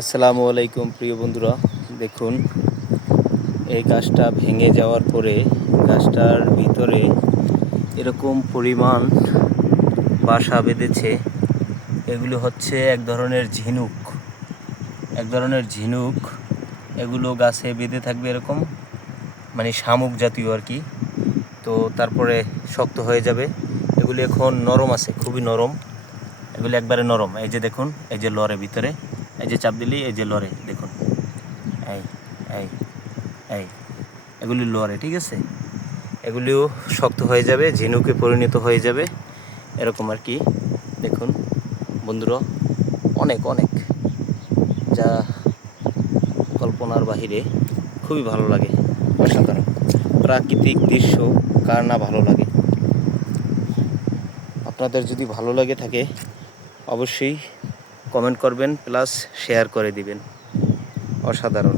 আসসালামু আলাইকুম প্রিয় বন্ধুরা, দেখুন এই গাছটা ভেঙে যাওয়ার পরে গাছটার ভিতরে এরকম পরিমাণ বাসা বেঁধেছে। এগুলো হচ্ছে এক ধরনের ঝিনুক। এগুলো গাছে বেঁধে থাকবে এরকম, মানে শামুক জাতীয় আর কি। তো তারপরে শক্ত হয়ে যাবে। এগুলি এখন নরম আছে, খুবই নরম। এগুলি একবারে নরম। এই যে দেখুন, এই যে লড়ে ভিতরে, এই যে চাপ দিলেই এই যে লড়ে, দেখুন এই এই এই এগুলি লড়ে, ঠিক আছে। এগুলিও শক্ত হয়ে যাবে, ঝিনুকে পরিণত হয়ে যাবে এরকম আর কি। দেখুন বন্ধুরা, অনেক অনেক যা কল্পনার বাহিরে, খুবই ভালো লাগে। অসাধারণ প্রাকৃতিক দৃশ্য, কার না ভালো লাগে। আপনাদের যদি ভালো লাগে থাকে অবশ্যই কমেন্ট করবেন, প্লাস শেয়ার করে দিবেন। অসাধারণ।